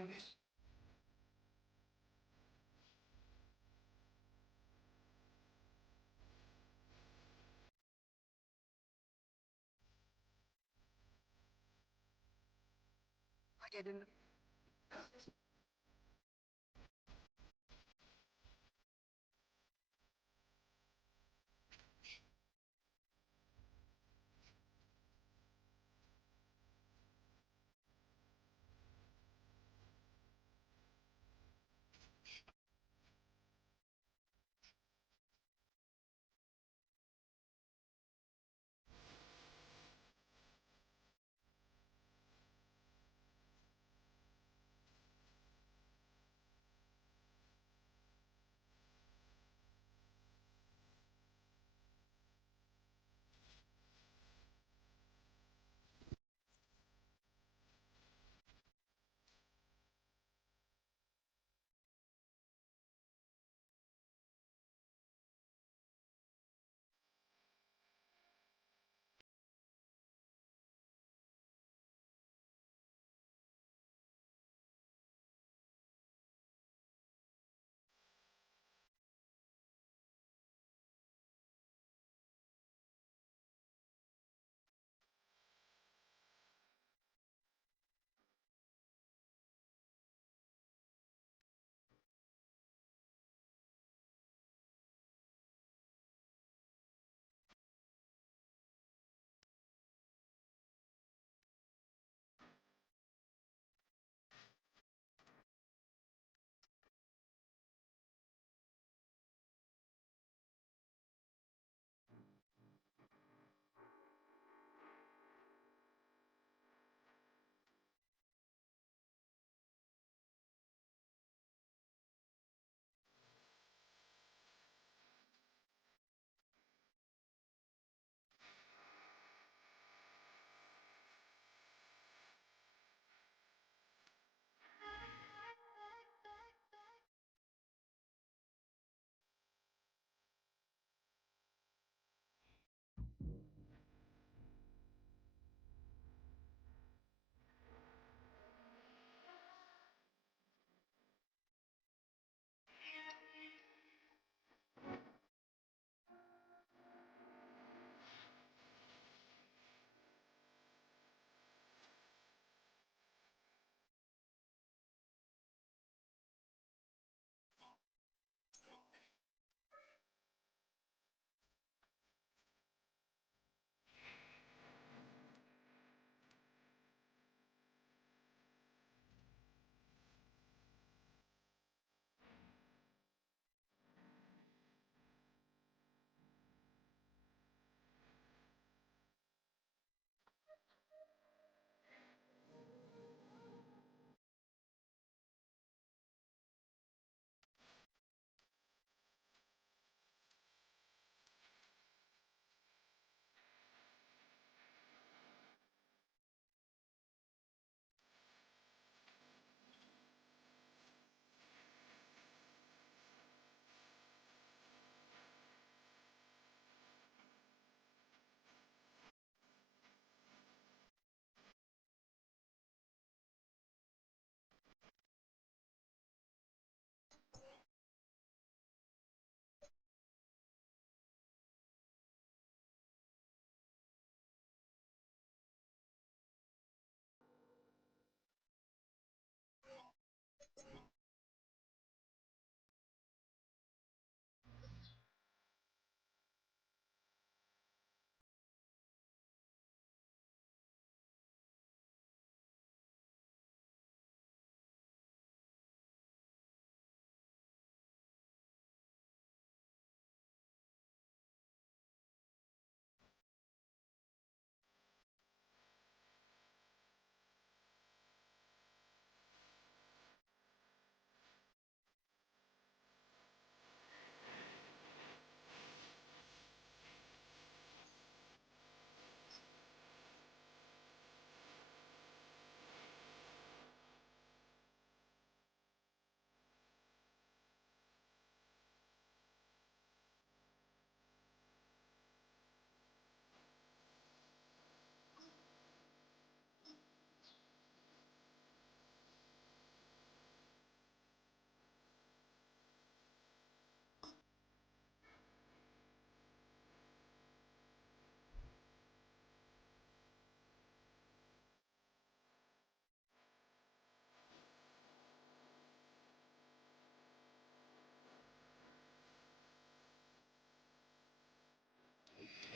I didn't.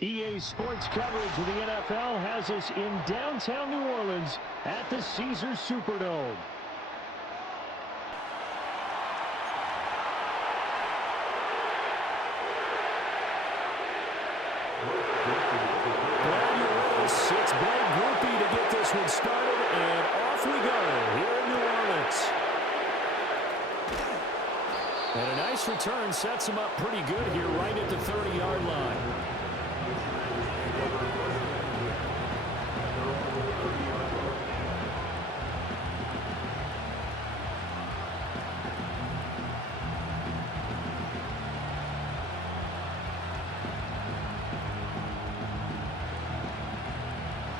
EA Sports coverage of the NFL has us in downtown New Orleans at the Caesars Superdome. Glad you're with us. It's Blake Groupie to get this one started, and off we go here in New Orleans. And a nice return sets him up pretty good here right at the 30-yard line.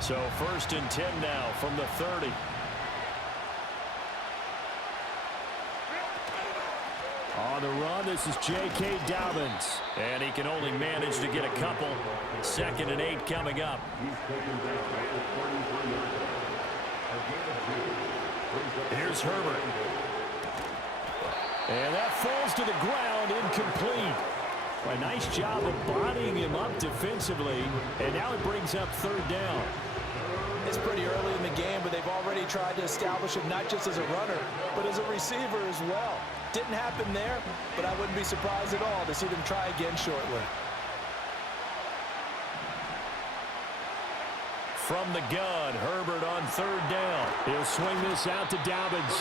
So 1st and 10 now from the 30. On the run, this is J.K. Dobbins. And he can only manage to get a couple. 2nd and 8 coming up. Here's Herbert. And that falls to the ground, incomplete. A nice job of bodying him up defensively. And now it brings up 3rd down. It's pretty early in the game, but they've already tried to establish him not just as a runner, but as a receiver as well. Didn't happen there, but I wouldn't be surprised at all to see them try again shortly. From the gun, Herbert on 3rd down. He'll swing this out to Dobbins.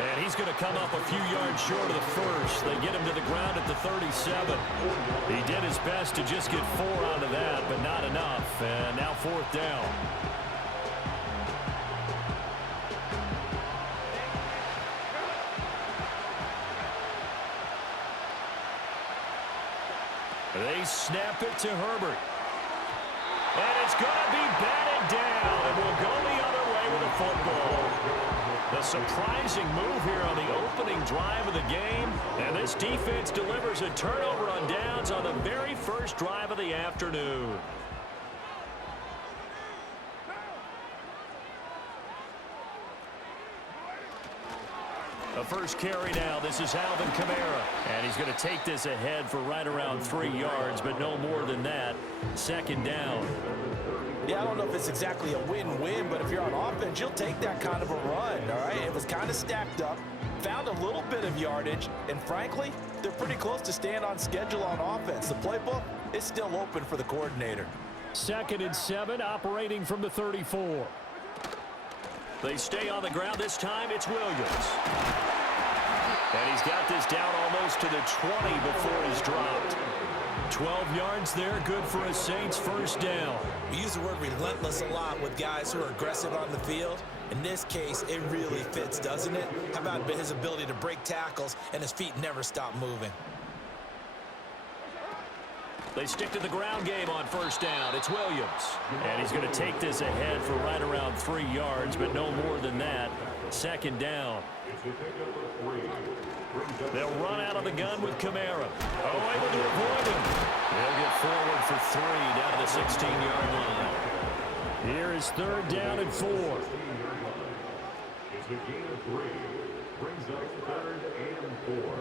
And he's going to come up a few yards short of the first. They get him to the ground at the 37. He did his best to just get 4 out of that, but not enough. And now 4th down. They snap it to Herbert. And it's going to be batted down, and we'll go the other way with the football. The surprising move here on the opening drive of the game, and this defense delivers a turnover on downs on the very first drive of the afternoon. The first carry now, this is Alvin Kamara. And he's going to take this ahead for right around 3 yards, but no more than that. 2nd down. Yeah, I don't know if it's exactly a win-win, but if you're on offense, you'll take that kind of a run, all right? It was kind of stacked up, found a little bit of yardage, and frankly, they're pretty close to staying on schedule on offense. The playbook is still open for the coordinator. 2nd and 7, operating from the 34. They stay on the ground. This time it's Williams. And he's got this down almost to the 20 before he's dropped. 12 yards there, good for a Saints 1st down. We use the word relentless a lot with guys who are aggressive on the field. In this case, it really fits, doesn't it? How about his ability to break tackles and his feet never stop moving? They stick to the ground game on 1st down. It's Williams. And he's going to take this ahead for right around 3 yards, but no more than that. 2nd down. They'll run out of the gun with Kamara. Oh, able to avoid him. They'll get forward for 3 down to the 16-yard line. Here is 3rd down and 4. It's a gain of 3. Brings up 3rd and 4.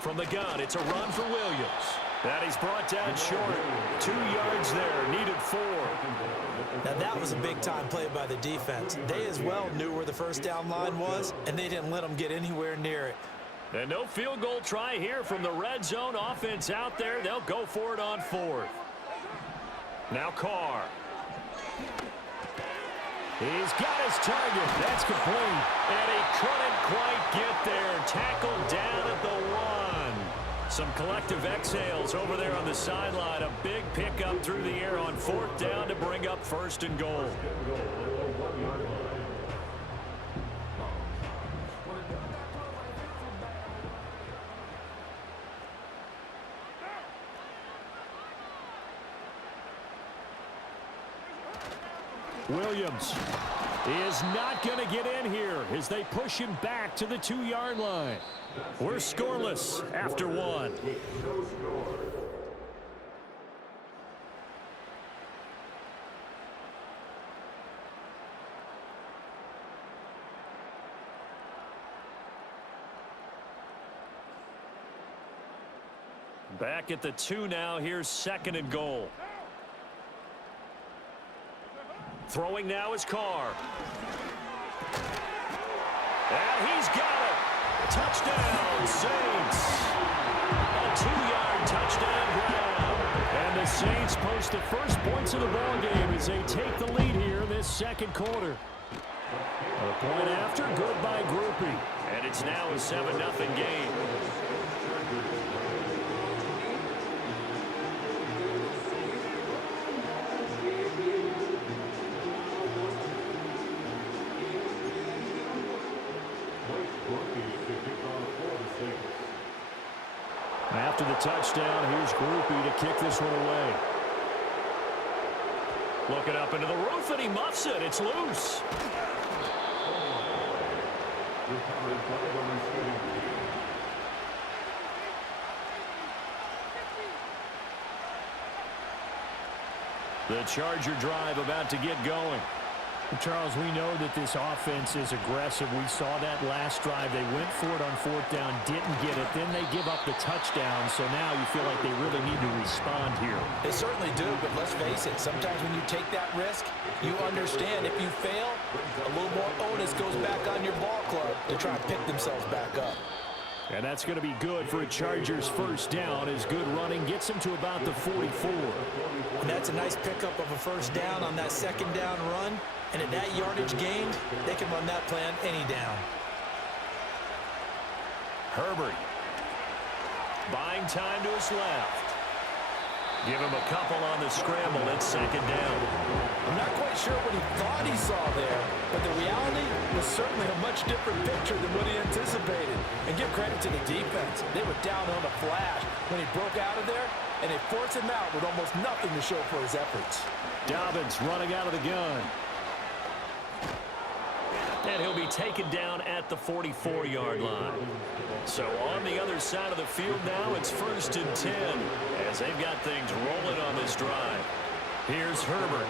From the gun, it's a run for Williams. That he's brought down short. 2 yards there, needed 4. Now that was a big-time play by the defense. They as well knew where the 1st down line was, and they didn't let them get anywhere near it. And no field goal try here from the red zone offense out there. They'll go for it on 4th. Now Carr. He's got his target. That's complete. And he couldn't quite get there. Tackled down at the 1. Some collective exhales over there on the sideline. A big pickup through the air on 4th down to bring up 1st and goal. Williams is not going to get in here as they push him back to the 2-yard line. We're scoreless after 1. Back at the 2 now. Here's 2nd and goal. Throwing now is Carr. And he's got it. Touchdown, Saints. A 2-yard touchdown grab. And the Saints post the first points of the ball game as they take the lead here in this 2nd quarter. A point after, good by Groupie. And it's now a 7-0 game. After the touchdown, here's Groupie to kick this one away. Looking up into the roof, and he muffs it. It's loose. The Charger drive about to get going. Charles, we know that this offense is aggressive. We saw that last drive. They went for it on 4th down, didn't get it. Then they give up the touchdown. So now you feel like they really need to respond here. They certainly do, but let's face it. Sometimes when you take that risk, you understand if you fail, a little more onus goes back on your ball club to try and pick themselves back up. And that's going to be good for a Chargers 1st down as good running gets them to about the 44. And that's a nice pickup of a 1st down on that 2nd down run. And at that yardage gained, they can run that plan any down. Herbert. Buying time to his left. Give him a couple on the scramble. It's 2nd down. I'm not quite sure what he thought he saw there, but the reality was certainly a much different picture than what he anticipated. And give credit to the defense. They were down on a flash when he broke out of there, and they forced him out with almost nothing to show for his efforts. Dobbins running out of the gun. And he'll be taken down at the 44-yard line. So on the other side of the field now, it's 1st and 10 as they've got things rolling on this drive. Here's Herbert.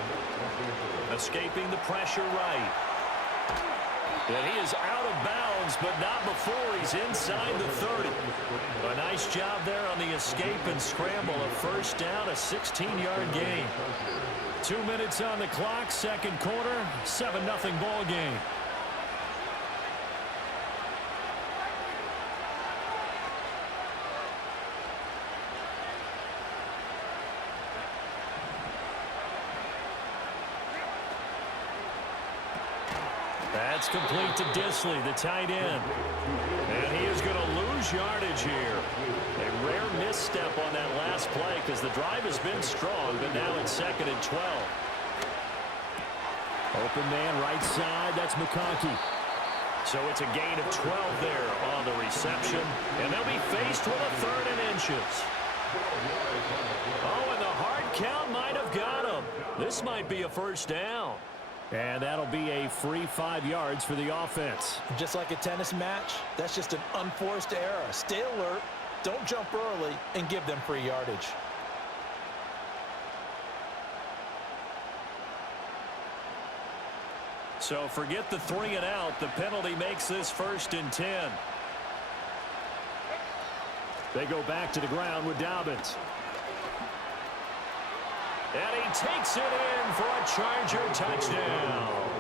Escaping the pressure right. And he is out of bounds, but not before he's inside the 30. A nice job there on the escape and scramble. A 1st down, a 16-yard gain. 2 minutes on the clock, 2nd quarter, 7-0 ball game. That's complete to Disley, the tight end. And he is going to lose yardage here. A rare misstep on that last play because the drive has been strong, but now it's 2nd and 12. Open man right side, that's McConkey. So it's a gain of 12 there on the reception, and they'll be faced with a 3rd and inches. Oh, and the hard count might have got him. This might be a 1st down. And that'll be a free 5 yards for the offense. Just like a tennis match, that's just an unforced error. Stay alert, don't jump early, and give them free yardage. So forget the 3 and out. The penalty makes this 1st and 10. They go back to the ground with Dobbins. And he takes it in for a Charger touchdown.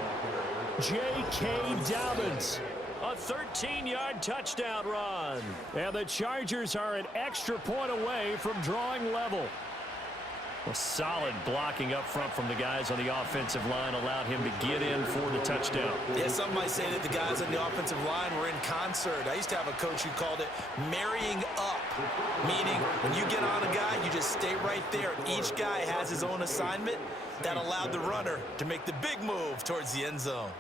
J.K. Dobbins. A 13-yard touchdown run. And the Chargers are an extra point away from drawing level. Well, solid blocking up front from the guys on the offensive line allowed him to get in for the touchdown. Yeah, some might say that the guys on the offensive line were in concert. I used to have a coach who called it marrying up, meaning when you get on a guy, you just stay right there. Each guy has his own assignment. That allowed the runner to make the big move towards the end zone.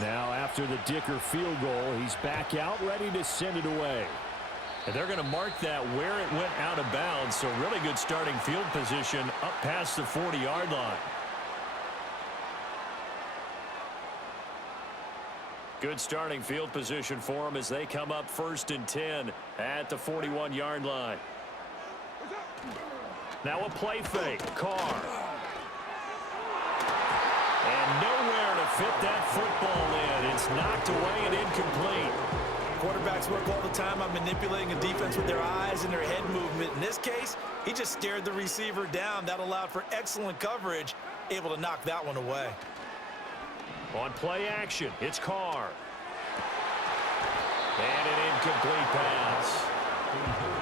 Now after the Dicker field goal, he's back out ready to send it away. And they're going to mark that where it went out of bounds. So really good starting field position up past the 40-yard line. Good starting field position for them as they come up 1st and 10 at the 41-yard line. Now a play fake. Carr. And nowhere to fit that football in. It's knocked away and incomplete. Quarterbacks work all the time on manipulating a defense with their eyes and their head movement. In this case, he just stared the receiver down. That allowed for excellent coverage, able to knock that one away. On play action, it's Carr. And an incomplete pass.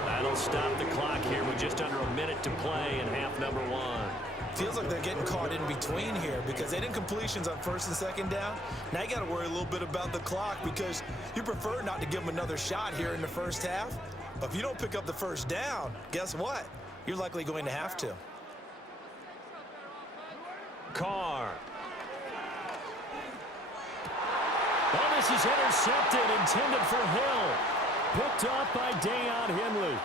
That'll stop the clock here with just under a minute to play in half number 1. Feels like they're getting caught in between here because they didn't completions on 1st and 2nd down. Now you got to worry a little bit about the clock because you prefer not to give them another shot here in the 1st half. But if you don't pick up the 1st down, guess what? You're likely going to have to. Carr. Oh, this is intercepted, intended for Hill. Picked off by Deion Henley.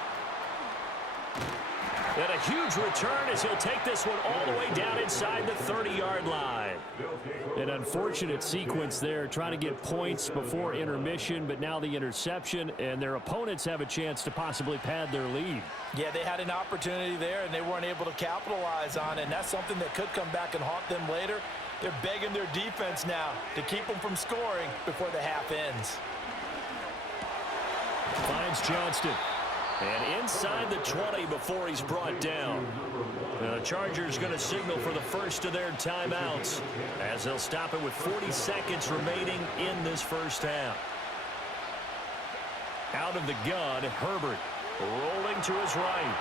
And a huge return as he'll take this one all the way down inside the 30-yard line. An unfortunate sequence there, trying to get points before intermission, but now the interception, and their opponents have a chance to possibly pad their lead. Yeah, they had an opportunity there, and they weren't able to capitalize on it, and that's something that could come back and haunt them later. They're begging their defense now to keep them from scoring before the half ends. Finds Johnston. And inside the 20 before he's brought down. The Chargers going to signal for the first of their timeouts as they'll stop it with 40 seconds remaining in this 1st half. Out of the gun, Herbert rolling to his right.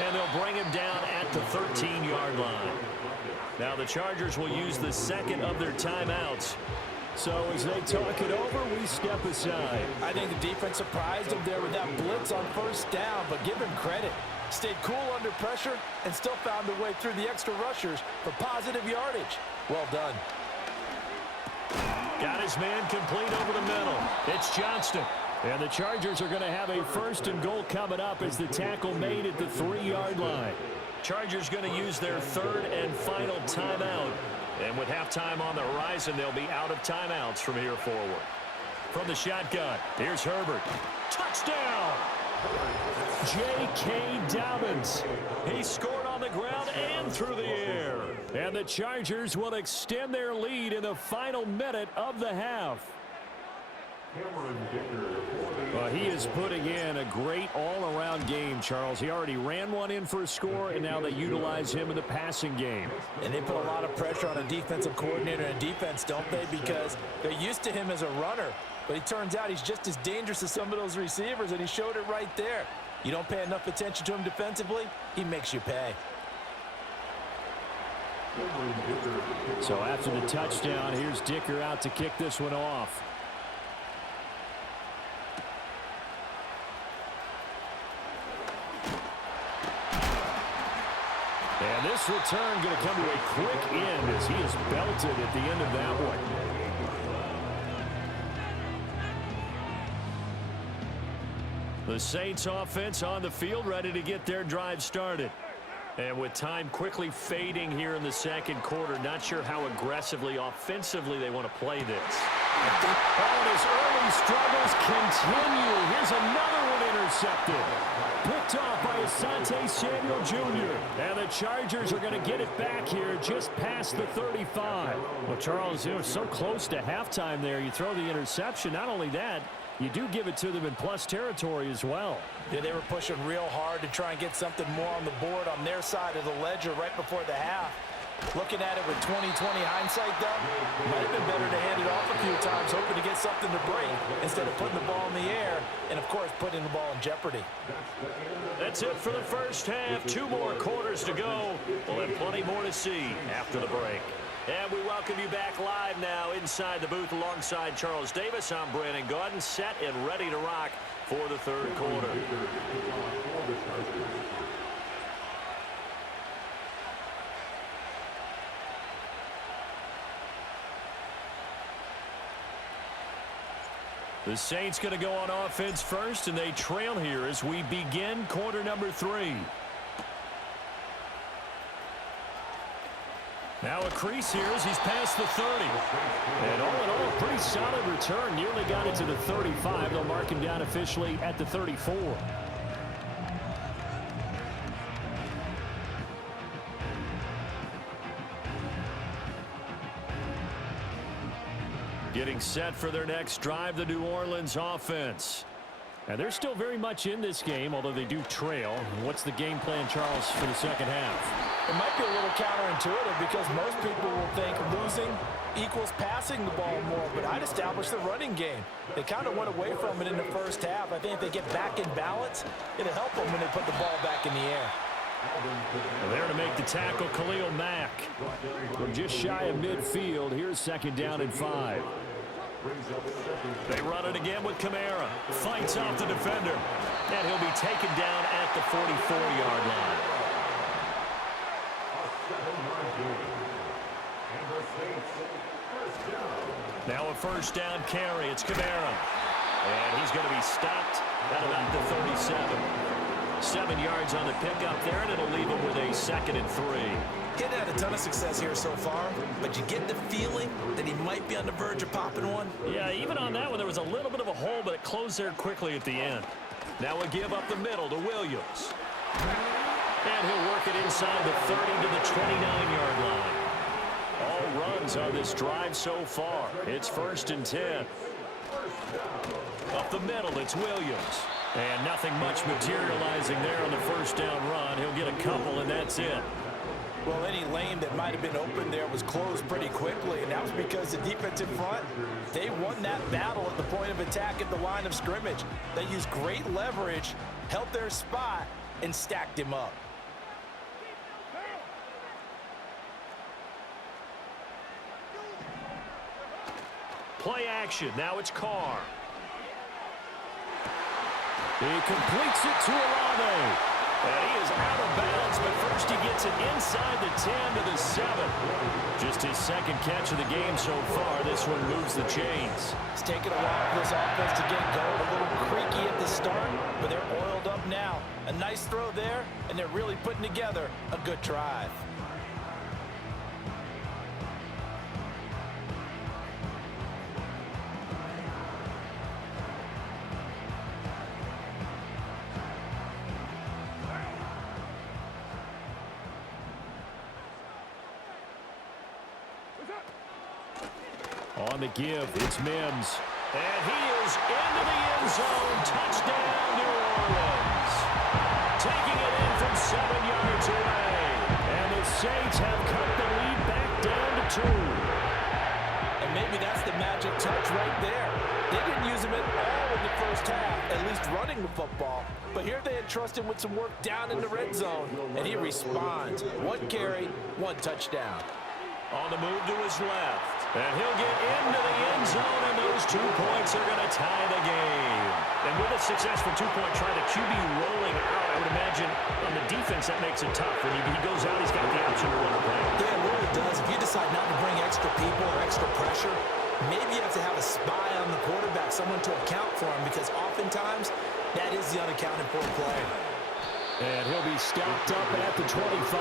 And they'll bring him down at the 13-yard line. Now the Chargers will use the second of their timeouts. So as they talk it over, we step aside. I think the defense surprised him there with that blitz on 1st down, but give him credit. Stayed cool under pressure and still found a way through the extra rushers for positive yardage. Well done. Got his man complete over the middle. It's Johnston. And the Chargers are going to have a 1st and goal coming up as the tackle made at the 3-yard line. Chargers going to use their 3rd and final timeout. And with halftime on the horizon, they'll be out of timeouts from here forward. From the shotgun, here's Herbert. Touchdown! J.K. Dobbins. He scored on the ground and through the air. And the Chargers will extend their lead in the final minute of the half. Well, he is putting in a great all-around game, Charles. He already ran one in for a score, and now they utilize him in the passing game. And they put a lot of pressure on a defensive coordinator and defense, don't they? Because they're used to him as a runner. But it turns out he's just as dangerous as some of those receivers, and he showed it right there. You don't pay enough attention to him defensively, he makes you pay. So after the touchdown, here's Dicker out to kick this one off. And this return going to come to a quick end as he is belted at the end of that one. The Saints offense on the field, ready to get their drive started. And with time quickly fading here in the 2nd quarter, not sure how aggressively, offensively they want to play this. Oh, his early struggles continue. Here's another one intercepted. Picked off by Asante Samuel Jr. And the Chargers are going to get it back here just past the 35. Well, Charles, it was so close to halftime there. You throw the interception. Not only that, you do give it to them in plus territory as well. Yeah, they were pushing real hard to try and get something more on the board on their side of the ledger right before the half. Looking at it with 20/20 hindsight, though, might have been better to hand it off a few times, hoping to get something to break instead of putting the ball in the air and, of course, putting the ball in jeopardy. That's it for the 1st half. 2 more quarters to go. We'll have plenty more to see after the break. And we welcome you back live now inside the booth alongside Charles Davis. I'm Brandon Gaudin, set and ready to rock for the 3rd quarter. The Saints going to go on offense first, and they trail here as we begin quarter number 3. Now a crease here as he's past the 30. And all in all, a pretty solid return. Nearly got it to the 35. They'll mark him down officially at the 34. Getting set for their next drive, the New Orleans offense. And they're still very much in this game, although they do trail. What's the game plan, Charles, for the second half? It might be a little counterintuitive because most people will think losing equals passing the ball more, but I'd establish the running game. They kind of went away from it in the first half. I think if they get back in balance, it'll help them when they put the ball back in the air. Well, there to make the tackle, Khalil Mack. From just shy of midfield, here's second down and 5. They run it again with Kamara. Fights off the defender. And he'll be taken down at the 44-yard line. Now a first down carry. It's Kamara. And he's going to be stopped at about the 37. 7 yards on the pickup there, and it'll leave him with a 2nd and 3. He's had a ton of success here so far, but you get the feeling that he might be on the verge of popping one. Yeah, even on that one, there was a little bit of a hole, but it closed there quickly at the end. Now a give up the middle to Williams. And he'll work it inside the 30 to the 29-yard line. All runs on this drive so far. It's 1st and 10. Up the middle, it's Williams. And nothing much materializing there on the first down run. He'll get a couple, and that's it. Well, any lane that might have been open there was closed pretty quickly, and that was because the defensive front, they won that battle at the point of attack at the line of scrimmage. They used great leverage, held their spot, and stacked him up. Play action. Now it's Carr. He completes it to Olave. And he is out of bounds, but first he gets it inside the 10 to the 7. Just his 2nd catch of the game so far. This one moves the chains. It's taken a while for this offense to get going. A little creaky at the start, but they're oiled up now. A nice throw there, and they're really putting together a good drive. On the give, it's Mims. And he is into the end zone. Touchdown, New Orleans. Taking it in from 7 yards away. And the Saints have cut the lead back down to 2. And maybe that's the magic touch right there. They didn't use him at all in the first half, at least running the football. But here they entrust him with some work down in the red zone, and he responds. 1 carry, 1 touchdown. On the move to his left. And he'll get into the end zone, and those 2 points are going to tie the game. And with a successful 2-point try, the QB rolling out, I would imagine on the defense that makes it tough. When he goes out, he's got the option to run it back. Yeah, it really does. If you decide not to bring extra people or extra pressure, maybe you have to have a spy on the quarterback, someone to account for him, because oftentimes that is the unaccounted for play. And he'll be stopped up at the 25.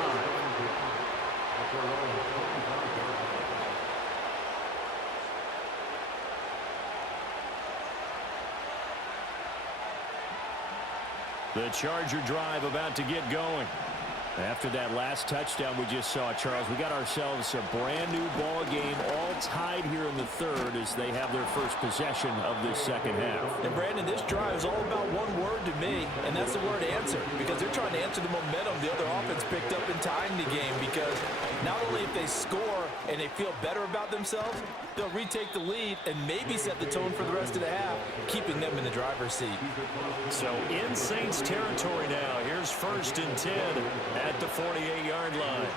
The Charger drive about to get going. After that last touchdown we just saw, Charles, we got ourselves a brand new ball game, all tied here in the 3rd as they have their first possession of this second half. And Brandon, this drive is all about one word to me, and that's the word answer, because they're trying to answer the momentum the other offense picked up in tying the game, because not only if they score and they feel better about themselves, they'll retake the lead and maybe set the tone for the rest of the half, keeping them in the driver's seat. So in Saints territory now, here's 1st and 10 at the 48-yard line.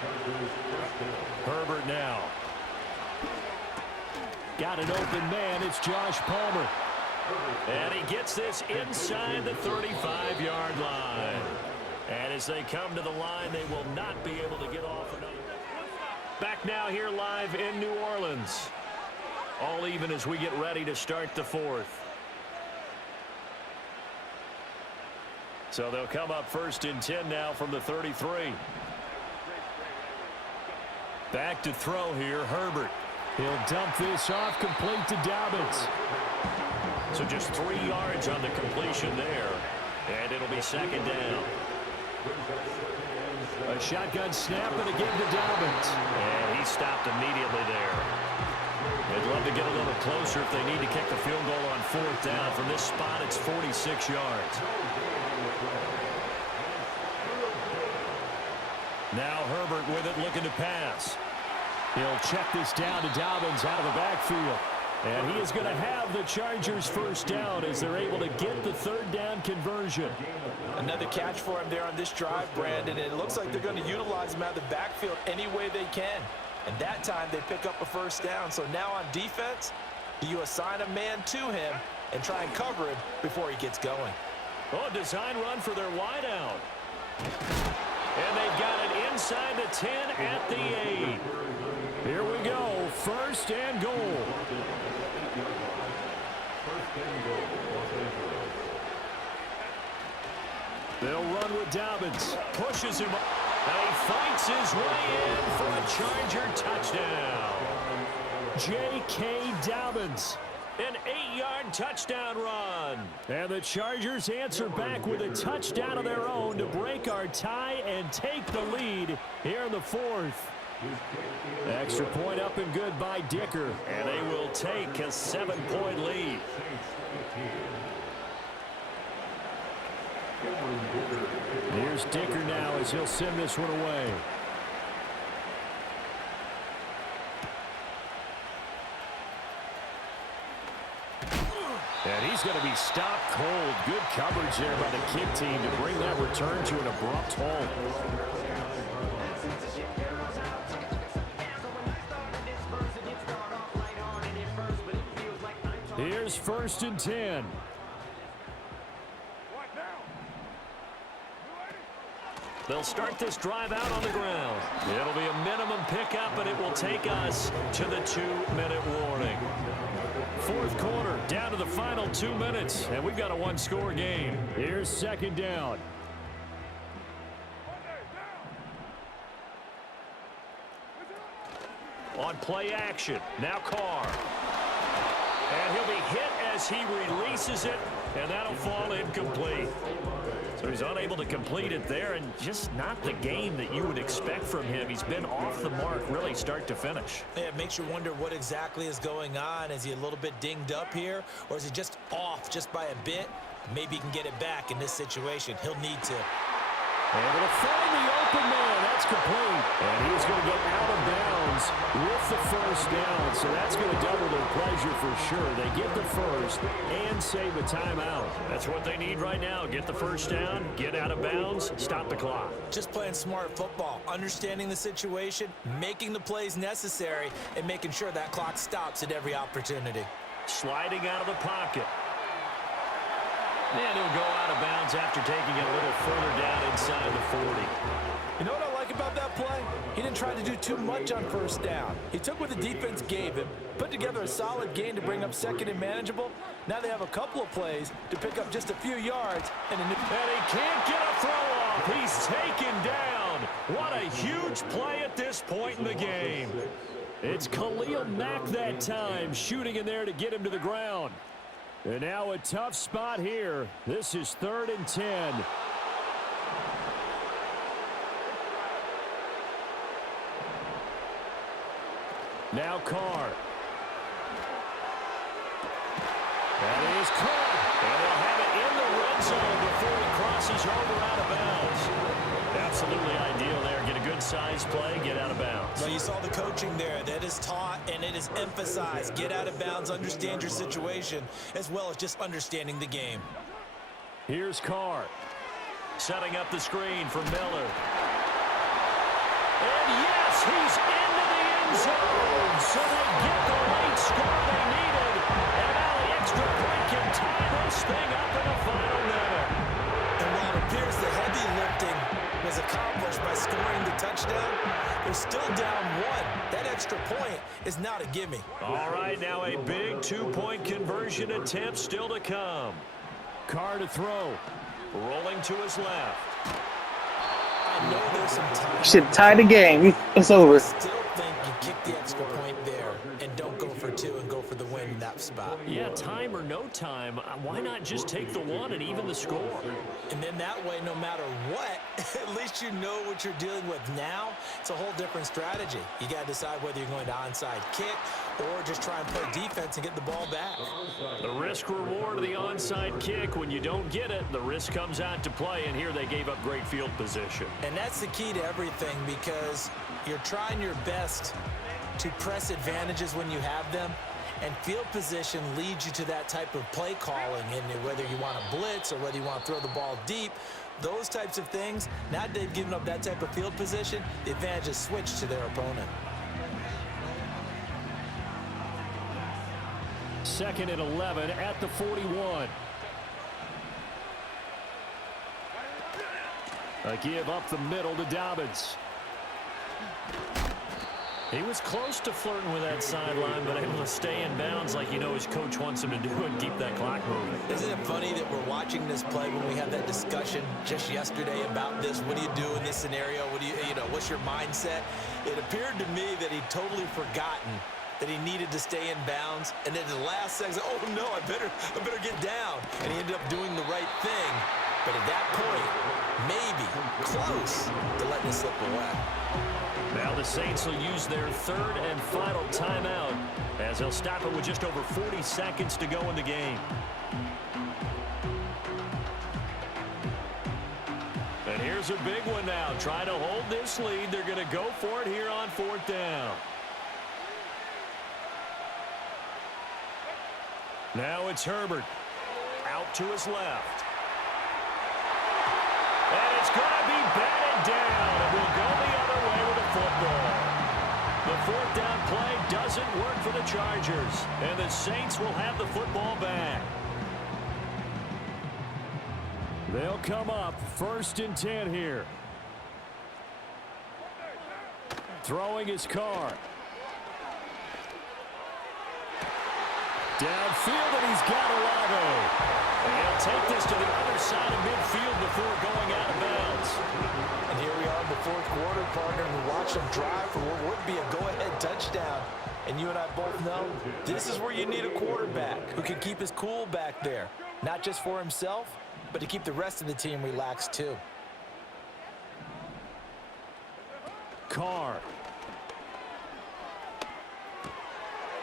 Herbert now. Got an open man. It's Josh Palmer. And he gets this inside the 35-yard line. And as they come to the line, they will not be able to get off another. Back now here live in New Orleans. All even as we get ready to start the 4th. So they'll come up 1st and 10 now from the 33. Back to throw here, Herbert. He'll dump this off, complete to Dobbins. So just 3 yards on the completion there. And it'll be second down. A shotgun snap and again to Dobbins. And he stopped immediately there. They'd love to get a little closer if they need to kick the field goal on 4th down. From this spot, it's 46 yards. Now Herbert with it, looking to pass. He'll check this down to Dobbins out of the backfield. And he is going to have the Chargers first down as they're able to get the 3rd down conversion. Another catch for him there on this drive, Brandon. And it looks like they're going to utilize him out of the backfield any way they can. And that time they pick up a first down. So now on defense, do you assign a man to him and try and cover him before he gets going? Oh, design run for their wideout. And they've got it inside the 10 at the 8. Here we go, 1st and goal. They'll run with Dobbins. Pushes him up. And he fights his way in for a Charger touchdown. J.K. Dobbins. An 8-yard touchdown run. And the Chargers answer back with a touchdown of their own to break our tie and take the lead here in the 4th. Extra point up and good by Dicker. And they will take a 7-point lead. Here's Dicker now as he'll send this one away. And he's going to be stopped cold. Good coverage there by the kick team to bring that return to an abrupt halt. Here's 1st and 10. They'll start this drive out on the ground. It'll be a minimum pickup, but it will take us to the 2-minute warning. 4th quarter, down to the final 2 minutes, and we've got a 1-score game. Here's 2nd down. On play action, now Carr. And he'll be hit as he releases it, and that'll fall incomplete. So he's unable to complete it there, and just not the game that you would expect from him. He's been off the mark, really start to finish. Yeah, it makes you wonder what exactly is going on. Is he a little bit dinged up here, or is he just off just by a bit? Maybe he can get it back in this situation. He'll need to. Able to find the open man. That's complete. And he's going to get out of bounds with the first down. So that's going to double their pleasure for sure. They get the first and save a timeout. That's what they need right now. Get the first down, get out of bounds, stop the clock. Just playing smart football, understanding the situation, making the plays necessary, and making sure that clock stops at every opportunity. Sliding out of the pocket. And he'll go out of bounds after taking it a little further down inside the 40. You know what I like about that play? He didn't try to do too much on first down. He took what the defense gave him, put together a solid gain to bring up 2nd and manageable. Now they have a couple of plays to pick up just a few yards. And he can't get a throw off. He's taken down. What a huge play at this point in the game. It's Khalil Mack that time, shooting in there to get him to the ground. And now a tough spot here. This is 3rd and 10. Now Carr. That is caught. And they'll have it in the red zone before he crosses over out of bounds. Absolutely ideal there. Get a good size play, get out of bounds. Well, you saw the coaching there. That is taught and it is emphasized. Get out of bounds, understand your situation, as well as just understanding the game. Here's Carr. Setting up the screen for Miller. And yes, he's into the end zone. So they get the late score they needed. And now the extra point can tie this thing up in the final minute. And while it appears the heavy lifting was accomplished by scoring the touchdown, they're still down 1. That extra point is not a gimme. All right, now a big 2-point conversion attempt still to come. Carr to throw. Rolling to his left. I know there's some time. Shit, tie the game. It's over. Still think about. Yeah, time or no time. Why not just take the one and even the score? And then that way, no matter what, at least you know what you're dealing with now. It's a whole different strategy. You got to decide whether you're going to onside kick or just try and play defense and get the ball back. The risk-reward of the onside kick. When you don't get it, the risk comes out to play, and here they gave up great field position. And that's the key to everything, because you're trying your best to press advantages when you have them, and field position leads you to that type of play calling, and whether you want to blitz or whether you want to throw the ball deep, those types of things. Now that they've given up that type of field position, the advantage is switched to their opponent. 2nd and 11 at the 41. A give up the middle to Dobbins. He was close to flirting with that sideline, but able to stay in bounds like his coach wants him to do and keep that clock moving. Isn't it funny that we're watching this play when we had that discussion just yesterday about this? What do you do in this scenario? What do what's your mindset? It appeared to me that he'd totally forgotten that he needed to stay in bounds, and then the last second, oh no, I better get down. And he ended up doing the right thing. But at that point, maybe close to letting it slip away. Now the Saints will use their 3rd and final timeout as they'll stop it with just over 40 seconds to go in the game. And here's a big one now. Trying to hold this lead. They're going to go for it here on 4th down. Now it's Herbert. Out to his left. And it's going to be batted down. It will go the other way with the football. The 4th down play doesn't work for the Chargers. And the Saints will have the football back. They'll come up 1st and 10 here. Throwing his car. Downfield, and he's got Olave. And he'll take this to the other side of midfield before going out of bounds. And here we are in the 4th quarter, partner, and we watch them drive for what would be a go-ahead touchdown. And you and I both know this is where you need a quarterback who can keep his cool back there. Not just for himself, but to keep the rest of the team relaxed too. Carr.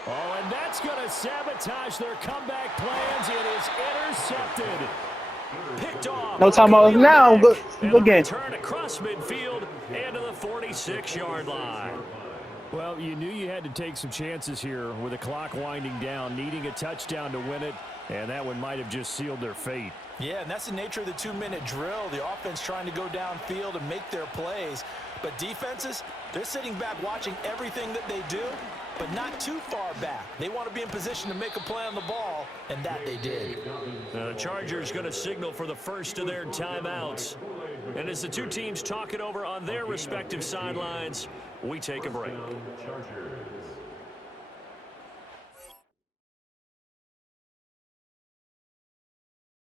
Oh, and that's going to sabotage their comeback plans. It is intercepted. Picked off. No timeout now. Good game. Turn across midfield and to the 46-yard line. Well, you knew you had to take some chances here with the clock winding down, needing a touchdown to win it, and that one might have just sealed their fate. Yeah, and that's the nature of the 2-minute drill. The offense trying to go downfield and make their plays. But defenses, they're sitting back watching everything that they do, but not too far back. They want to be in position to make a play on the ball, and that they did. The Chargers going to signal for the first of their timeouts. And as the two teams talk it over on their respective sidelines, we take a break.